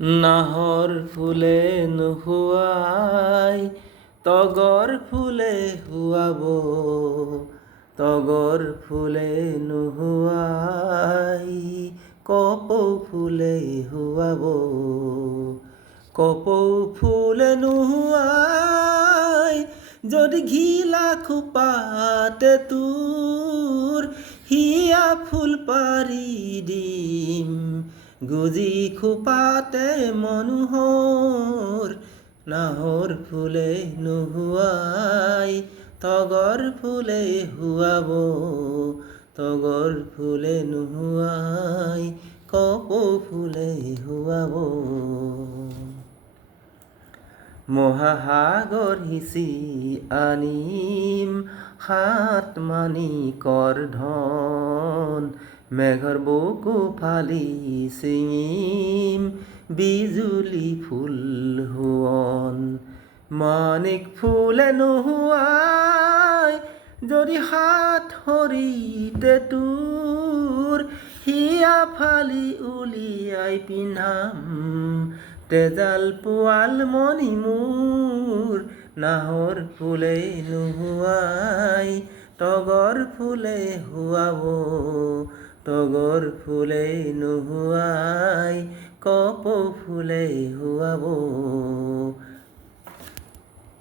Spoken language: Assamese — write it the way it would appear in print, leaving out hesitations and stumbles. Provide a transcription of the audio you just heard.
নাহৰ ফুলে নুশুৱাই তগৰ ফুলে শুৱাব, তগৰ ফুলে নুশুৱাই কপৌ ফুলে শুৱাব, কপৌ ফুলে নুশুৱাই যদি ঘিলা খোপাতে তোৰ হিয়া ফুল পাৰি দিম, গুজি খোপাতে মনোহৰ। নাহৰ ফুলে নুশুৱাই তগৰ ফুলে শুৱাব, তগৰ ফুলে নুশুৱাই কপৌ ফুলে শুৱাব। মহাসাগৰ সিঁচি আনিম সাত মাণিকৰ ধন, মেঘৰ বুকু ফালি ছিঙিম বিজুলী ফুল সোৱন। মাণিক ফুলে নুশুৱাই যদি হাত সৰিতে তোৰ হিয়া ফালি উলিয়াই পিন্ধাম, তেজাল পোৱাল মণি মোৰ। নাহৰ ফুলে নুশুৱাই তগৰ ফুলে শুৱাব, তগৰ ফুলে নুশুৱাই কপৌ ফুলে শুৱাব।